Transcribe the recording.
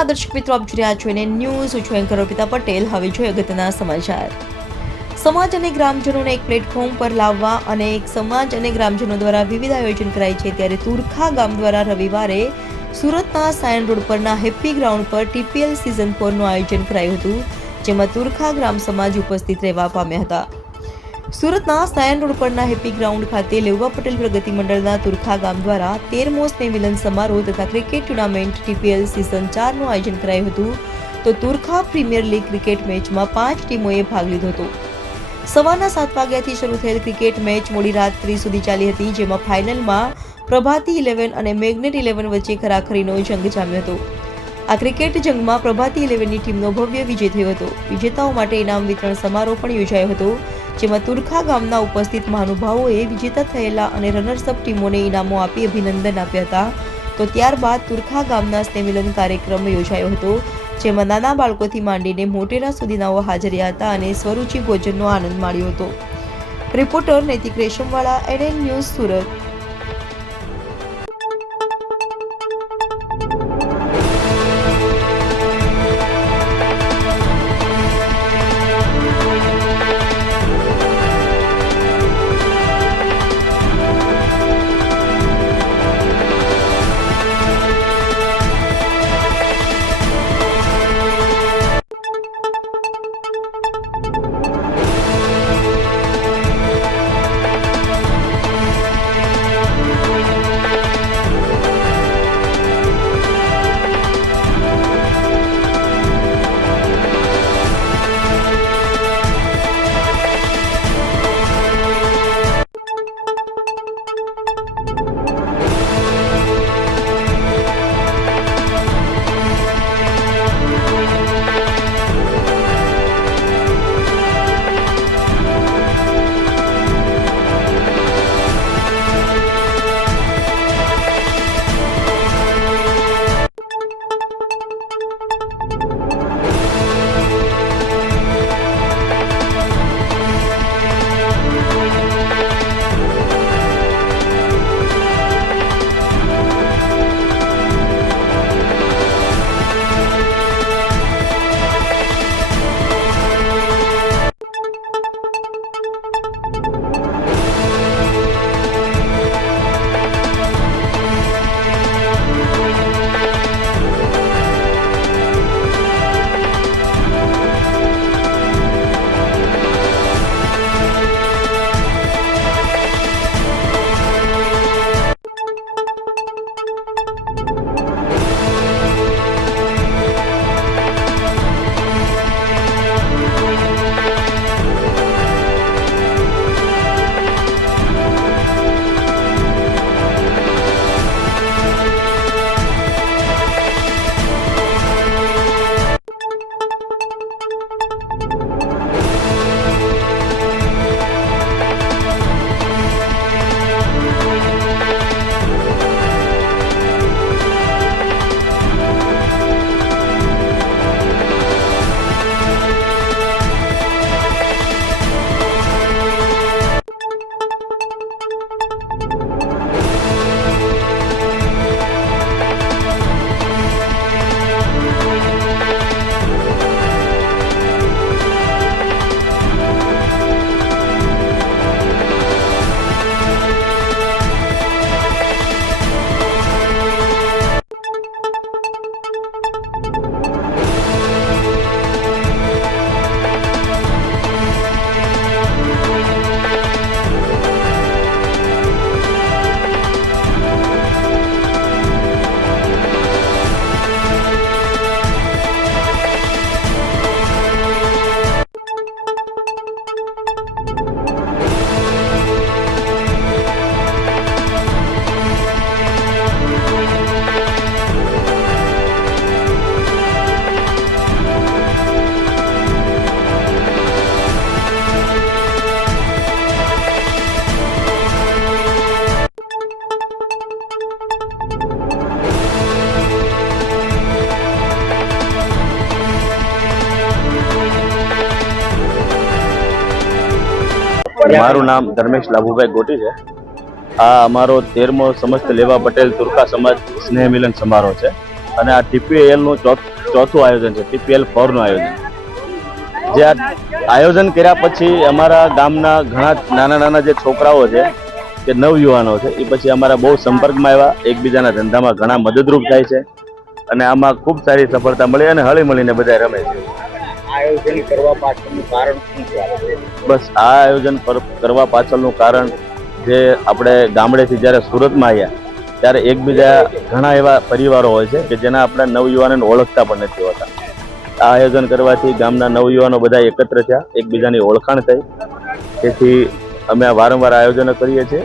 નમસ્કાર દર્શક મિત્રો, આપ જોઈ રહ્યા છો એને ન્યૂઝ. હું છું એન્કર અર્પિતા પટેલ. હવે જોઈએ અગત્યના સમાચાર. સમાજ અને ગ્રામજનોને એક પ્લેટફોર્મ પર લાવવા અને એક સમાજ અને ગ્રામજનો દ્વારા વિવિધ આયોજન કરાય છે. ત્યારે તુરખા ગામ દ્વારા રવિવારે સુરતના સાયન રોડ પરના હેપ્પી ગ્રાઉન્ડ પર TPL સિઝન 4 નું આયોજન કરાયું હતું, જેમાં તુરખા ગ્રામ સમાજ ઉપસ્થિત રહેવા પામ્યા હતા. સુરતના સાયન રોડ પરના હેપ્પી ગ્રાઉન્ડ ખાતે લેઉવા પટેલ પ્રગતિ મંડળના તુરખા ગામ દ્વારા 13મો સ્નેહ મિલન સમારોહ તથા ક્રિકેટ ટુર્નામેન્ટ TPL સિઝન 4 નું આયોજન કરાયું હતું. તો તુરખા પ્રીમિયર લીગ ક્રિકેટ મેચમાં 5 ટીમોએ ભાગ લીધો હતો. સવારના 7 વાગ્યાથી શરૂ થયેલ ક્રિકેટ મેચ મોડી રાત્રિ સુધી ચાલી હતી, જેમાં ફાઇનલમાં પ્રભાતી 11 અને મેગ્નેટ 11 વચ્ચે ખરાખરીનો જંગ જામ્યો હતો. આ ક્રિકેટ જંગમાં પ્રભાતી 11ની ટીમનો ભવ્ય વિજય થયો હતો. વિજેતાઓ માટે ઇનામ વિતરણ સમારોહ પણ યોજાયો હતો, જેમાં તુરખા ગામના ઉપસ્થિત મહાનુભાવોએ વિજેતા થયેલા અને રનર્સઅપ ટીમોને ઇનામો આપી અભિનંદન આપ્યા હતા. તો ત્યારબાદ તુરખા ગામના સ્નેહમિલન કાર્યક્રમ યોજાયો હતો, જેમાં નાના બાળકોથી માંડીને મોટેરા સુધીનાઓ હાજર રહ્યા હતા અને સ્વરૂચિ ભોજનનો આનંદ માણ્યો હતો. રિપોર્ટર નૈતિક રેશમવાળા, NN ન્યૂઝ, સુરત. મારું નામ ધર્મેશ લાભુભાઈ ગોટી છે. આ અમારો 13મો સમસ્ત લેવા પટેલ તુરખા સમાજ સ્નેહ મિલન સમારોહ છે. અને આ TPL નું ચોથું આયોજન છે, TPL 4 નું આયોજન. જે આ આયોજન કર્યા પછી અમારા ગામના ઘણા નાના જે છોકરાઓ છે કે નવયુવાનો છે એ પછી અમારા બહુ સંપર્કમાં આવ્યા, એકબીજાના ધંધામાં ઘણા મદદરૂપ થાય છે અને આમાં ખૂબ સારી સફળતા મળી અને હળી મળીને બધા રમે છે. આયોજન કરવા પાછળનું કારણ શું છે? બસ આ આયોજન કરવા પાછળનું કારણ જે આપણે ગામડેથી જ્યારે સુરતમાં આવ્યા ત્યારે એકબીજા ઘણા એવા પરિવારો હોય છે કે જેના આપણે નવયુવાનોને ઓળખતા પણ નથી હોતા. આ આયોજન કરવાથી ગામના નવયુવાનો બધા એકત્ર થયા, એકબીજાની ઓળખાણ થઈ. તેથી અમે આ વારંવાર આયોજનો કરીએ છીએ